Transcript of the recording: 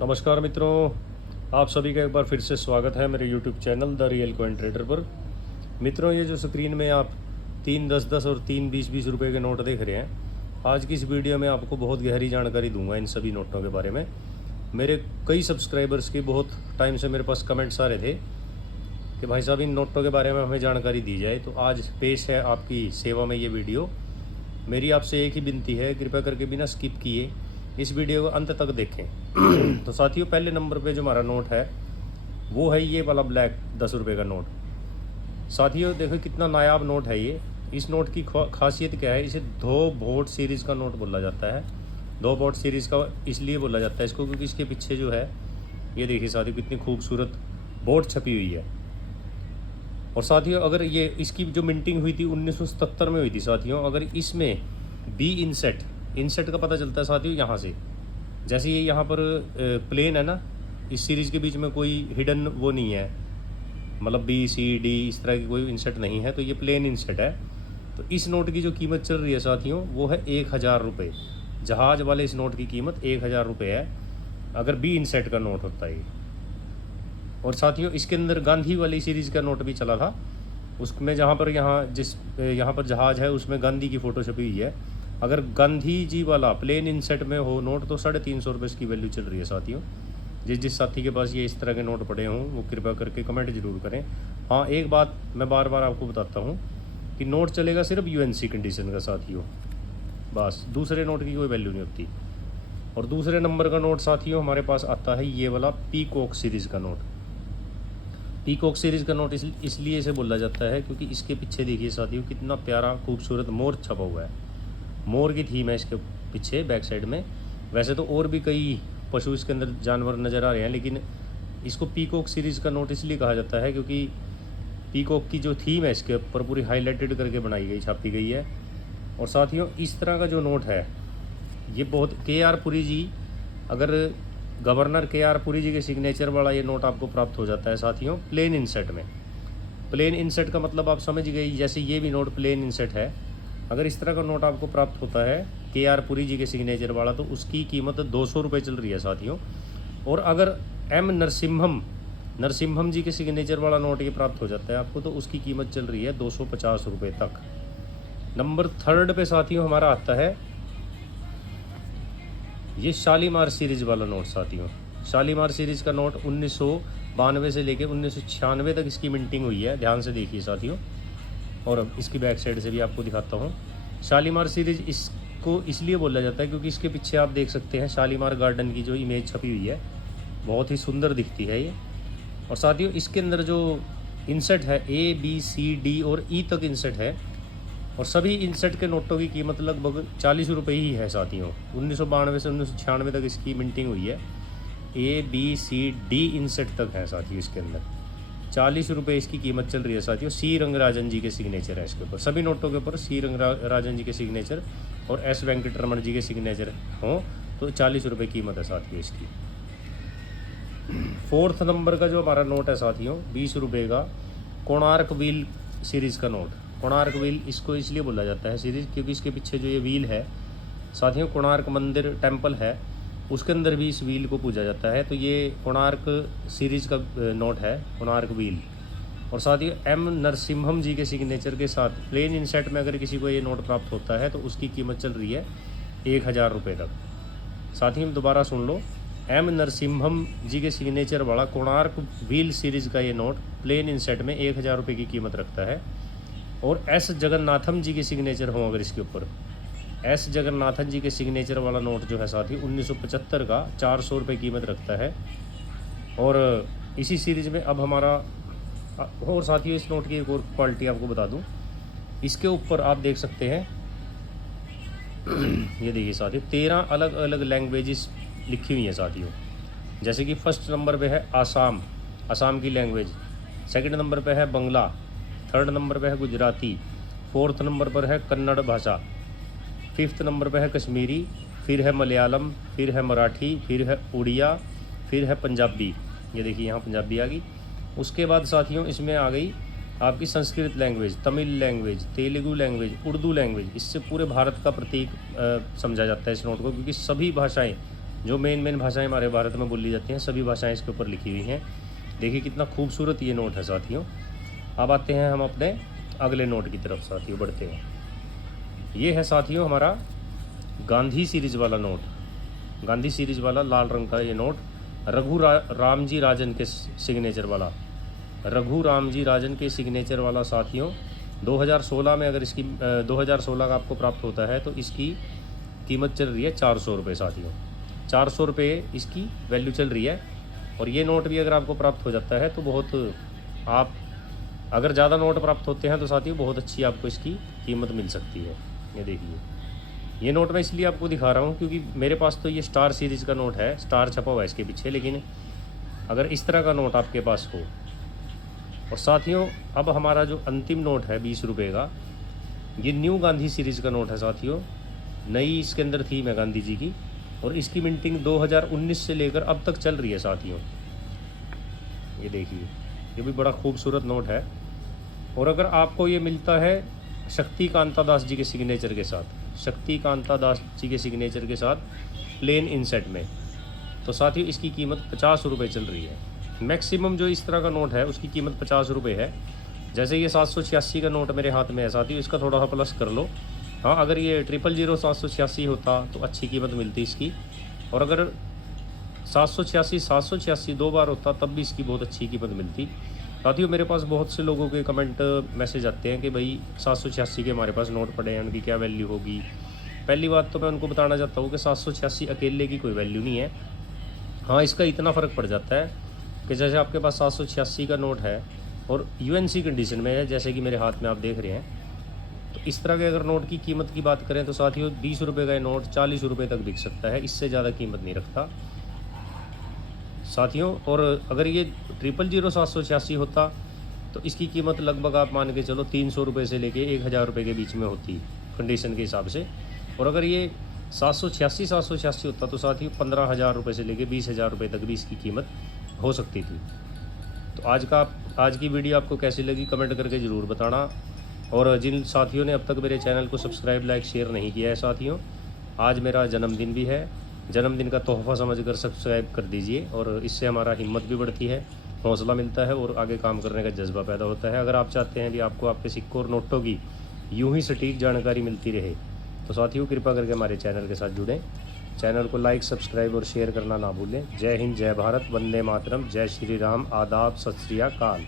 नमस्कार मित्रों, आप सभी का एक बार फिर से स्वागत है मेरे YouTube channel the real coin trader पर। मित्रों, ये जो स्क्रीन में आप 3 10 और 3 20 रुपए के नोट देख रहे हैं, आज की इस वीडियो में आपको बहुत गहरी जानकारी दूंगा इन सभी नोटों के बारे में। मेरे कई सब्सक्राइबर्स की बहुत टाइम से मेरे पास कमेंट्स आ रहे थे कि भाई साहब इन नोटों के बारे में हमें जानकारी दी जाए, तो आज पेश है आपकी सेवा में ये वीडियो। मेरी आपसे एक ही विनती है, कृपया करके बिना स्किप किए इस वीडियो को अंत तक देखें। तो साथियों, पहले नंबर पे जो हमारा नोट है वो है ये वाला ब्लैक 10 रुपये का नोट। साथियों देखो कितना नायाब नोट है ये। इस नोट की खासियत क्या है, इसे 2 वोट सीरीज़ का नोट बोला जाता है। 2 वोट सीरीज़ का इसलिए बोला जाता है इसको क्योंकि इसके पीछे जो है ये देखिए साथियों कितनी खूबसूरत बोर्ड छपी हुई है। और साथियों अगर ये इसकी जो मिंटिंग हुई थी 1977 में हुई थी साथियों, अगर इसमें बी इंसेट का पता चलता है साथियों यहाँ से। जैसे ये यहाँ पर प्लेन है ना, इस सीरीज़ के बीच में कोई हिडन वो नहीं है, मतलब बी सी डी इस तरह की कोई इंसेट नहीं है, तो ये प्लेन इंसेट है। तो इस नोट की जो कीमत चल रही है साथियों वो है 1000 रुपये। जहाज़ वाले इस नोट की कीमत 1000 रुपये है अगर बी इंसेट का नोट होता है। और साथियों इसके अंदर गांधी वाली सीरीज़ का नोट भी चला था, उसमें जहाँ पर यहाँ पर जहाज़ है उसमें गांधी की फ़ोटो छपी हुई है। अगर गांधी जी वाला प्लेन इंसेट में हो नोट तो 350 रुपये इसकी वैल्यू चल रही है साथियों। जिस साथी के पास ये इस तरह के नोट पड़े हों वो कृपया करके कमेंट जरूर करें। हाँ, एक बात मैं बार बार आपको बताता हूँ कि नोट चलेगा सिर्फ यूएनसी कंडीशन का साथियों, बस दूसरे नोट की कोई वैल्यू नहीं होती। और दूसरे नंबर का नोट साथियों हमारे पास आता है ये वाला पीकॉक सीरीज़ का नोट। पीकॉक सीरीज़ का नोट इसलिए इसे बोला जाता है क्योंकि इसके पीछे देखिए साथियों कितना प्यारा खूबसूरत मोर छपा हुआ है। मोर की थीम है इसके पीछे बैक साइड में। वैसे तो और भी कई पशु इसके अंदर जानवर नज़र आ रहे हैं, लेकिन इसको पीकॉक सीरीज़ का नोट इसलिए कहा जाता है क्योंकि पीकॉक की जो थीम है इसके ऊपर पूरी हाईलाइटेड करके बनाई गई, छापी गई है। और साथियों इस तरह का जो नोट है ये बहुत KR पुरी जी, अगर गवर्नर KR पुरी जी के सिग्नेचर वाला ये नोट आपको प्राप्त हो जाता है साथियों प्लेन इंसेट में। प्लेन इंसेट का मतलब आप समझ गए, जैसे ये भी नोट प्लेन इंसेट है। अगर इस तरह का नोट आपको प्राप्त होता है KR पुरी जी के सिग्नेचर वाला तो उसकी कीमत 200 रुपये चल रही है साथियों। और अगर M नरसिम्हम जी के सिग्नेचर वाला नोट ये प्राप्त हो जाता है आपको तो उसकी कीमत चल रही है 250 रुपये तक। नंबर 3 पे साथियों हमारा आता है ये शालीमार सीरीज़ वाला नोट साथियों। शालीमार सीरीज़ का नोट 1992 से लेकर 1996 तक इसकी मिंटिंग हुई है, ध्यान से देखिए साथियों। और अब इसकी बैक साइड से भी आपको दिखाता हूँ। शालीमार सीरीज़ इसको इसलिए बोला जाता है क्योंकि इसके पीछे आप देख सकते हैं शालीमार गार्डन की जो इमेज छपी हुई है, बहुत ही सुंदर दिखती है ये। और साथियों इसके अंदर जो इंसेट है ABCD और E तक इंसेट है। और सभी इंसेट के नोटों की कीमत लगभग 40 रुपये ही है साथियों। 1992 से 1996 तक इसकी मिंटिंग हुई है। ABCD इंसेट तक है साथियों इसके अंदर। 40 रुपये इसकी कीमत चल रही है साथियों। C रंगराजन जी के सिग्नेचर है इसके ऊपर, सभी नोटों के ऊपर C रंगराजन जी के सिग्नेचर और S वेंकटरमण जी के सिग्नेचर हों तो 40 रुपये कीमत है साथियों इसकी। 4th नंबर का जो हमारा नोट है साथियों 20 रुपये का कोणार्क व्हील सीरीज़ का नोट। कोणार्क व्हील इसको इसलिए बोला जाता है सीरीज़ क्योंकि इसके पीछे जो ये व्हील है साथियों, कोणार्क मंदिर टेम्पल है उसके अंदर भी इस व्हील को पूजा जाता है। तो ये कोणार्क सीरीज़ का नोट है, कोणार्क व्हील। और साथियों M नरसिम्हम जी के सिग्नेचर के साथ प्लेन इंसेट में अगर किसी को ये नोट प्राप्त होता है तो उसकी कीमत चल रही है 1000 रुपये तक। साथियों दोबारा सुन लो, M नरसिम्हम जी के सिग्नेचर वाला कोणार्क व्हील सीरीज़ का ये नोट प्लेन इंसेट में 1000 रुपये की कीमत रखता है। और S जगन्नाथम जी के सिग्नेचर हों अगर इसके ऊपर, S जगन्नाथन जी के सिग्नेचर वाला नोट जो है साथी 1975 का 400 रुपये कीमत रखता है। और इसी सीरीज़ में अब हमारा और साथियों इस नोट की एक और क्वालिटी आपको बता दूं, इसके ऊपर आप देख सकते हैं ये देखिए साथियों 13 अलग अलग लैंग्वेजेस लिखी हुई हैं साथियों। जैसे कि फर्स्ट नंबर पे है असम की लैंग्वेज, सेकंड नंबर पे है बंगला, थर्ड नंबर पे है गुजराती, 4th नंबर पर है कन्नड़ भाषा, 5th नंबर पे है कश्मीरी, फिर है मलयालम, फिर है मराठी, फिर है उड़िया, फिर है पंजाबी। ये देखिए यहाँ पंजाबी आ गई। उसके बाद साथियों इसमें आ गई आपकी Sanskrit language, Tamil language, Telugu language, Urdu language. इससे पूरे भारत का प्रतीक समझा जाता है इस नोट को, क्योंकि सभी भाषाएं जो मेन भाषाएं हमारे भारत में बोली जाती हैं सभी भाषाएं इसके ऊपर लिखी हुई हैं। देखिए कितना खूबसूरत ये नोट है साथियों। अब आते हैं हम अपने अगले नोट की तरफ साथियों, बढ़ते हैं। ये है साथियों हमारा गांधी सीरीज वाला नोट, गांधी सीरीज वाला लाल रंग का ये नोट, राम जी राजन के सिग्नेचर वाला, रघु राम जी राजन के सिग्नेचर वाला साथियों। 2016 में अगर इसकी 2016 का आपको प्राप्त होता है तो इसकी कीमत चल रही है 400 रुपये साथियों। 400 रुपये इसकी वैल्यू चल रही है। और ये नोट भी अगर आपको प्राप्त हो जाता है तो बहुत, आप अगर ज़्यादा नोट प्राप्त होते हैं तो साथियों बहुत अच्छी आपको इसकी कीमत मिल सकती है। ये देखिए, ये नोट मैं इसलिए आपको दिखा रहा हूँ क्योंकि मेरे पास तो ये स्टार सीरीज़ का नोट है, स्टार छपा हुआ है इसके पीछे, लेकिन अगर इस तरह का नोट आपके पास हो। और साथियों अब हमारा जो अंतिम नोट है 20 रुपये का, ये न्यू गांधी सीरीज़ का नोट है साथियों। नई इसके अंदर थीम है गांधी जी की, और इसकी मिंटिंग 2019 से लेकर अब तक चल रही है साथियों। ये देखिए, ये भी बड़ा खूबसूरत नोट है। और अगर आपको ये मिलता है शक्ति कांता दास जी के सिग्नेचर के साथ, शक्ति कांता दास जी के सिग्नेचर के साथ प्लेन इनसेट में, तो साथियों इसकी कीमत 50 रुपये चल रही है। मैक्सिमम जो इस तरह का नोट है उसकी कीमत 50 रुपये है। जैसे ये 786 का नोट मेरे हाथ में है साथियों, इसका थोड़ा सा प्लस कर लो। हाँ, अगर ये 000 786 होता तो अच्छी कीमत मिलती इसकी। और अगर 786 दो बार होता तब भी इसकी बहुत अच्छी कीमत मिलती साथियों। मेरे पास बहुत से लोगों के कमेंट मैसेज आते हैं कि भाई 786 के हमारे पास नोट पड़े हैं, उनकी क्या वैल्यू होगी। पहली बात तो मैं उनको बताना चाहता हूँ कि 786 अकेले की कोई वैल्यू नहीं है। हाँ, इसका इतना फ़र्क पड़ जाता है कि जैसे आपके पास 786 का नोट है और यूएनसी कंडीशन में है, जैसे कि मेरे हाथ में आप देख रहे हैं, तो इस तरह के अगर नोट की कीमत की बात करें तो साथियों 20 रुपये का ये नोट 40 रुपये तक बिक सकता है, इससे ज़्यादा कीमत नहीं रखता साथियों। और अगर ये 000 786 होता तो इसकी कीमत लगभग आप मान के चलो 300 रुपये से लेके 1000 रुपये के बीच में होती कंडीशन के हिसाब से। और अगर ये 786 होता तो साथियों 15,000 रुपये से लेके 20,000 रुपये तक भी इसकी कीमत हो सकती थी। तो आज की वीडियो आपको कैसी लगी कमेंट करके ज़रूर बताना। और जिन साथियों ने अब तक मेरे चैनल को सब्सक्राइब, लाइक, शेयर नहीं किया है साथियों, आज मेरा जन्मदिन भी है, जन्मदिन का तोहफ़ा समझकर सब्सक्राइब कर दीजिए। और इससे हमारा हिम्मत भी बढ़ती है, हौसला मिलता है और आगे काम करने का जज्बा पैदा होता है। अगर आप चाहते हैं कि आपको आपके सिक्कों और नोटों की यूं ही सटीक जानकारी मिलती रहे तो साथियों कृपा करके हमारे चैनल के साथ जुड़ें। चैनल को लाइक, सब्सक्राइब और शेयर करना ना भूलें। जय हिंद, जय भारत, वंदे मातरम, जय श्री राम, आदाब, सत श्री अकाल।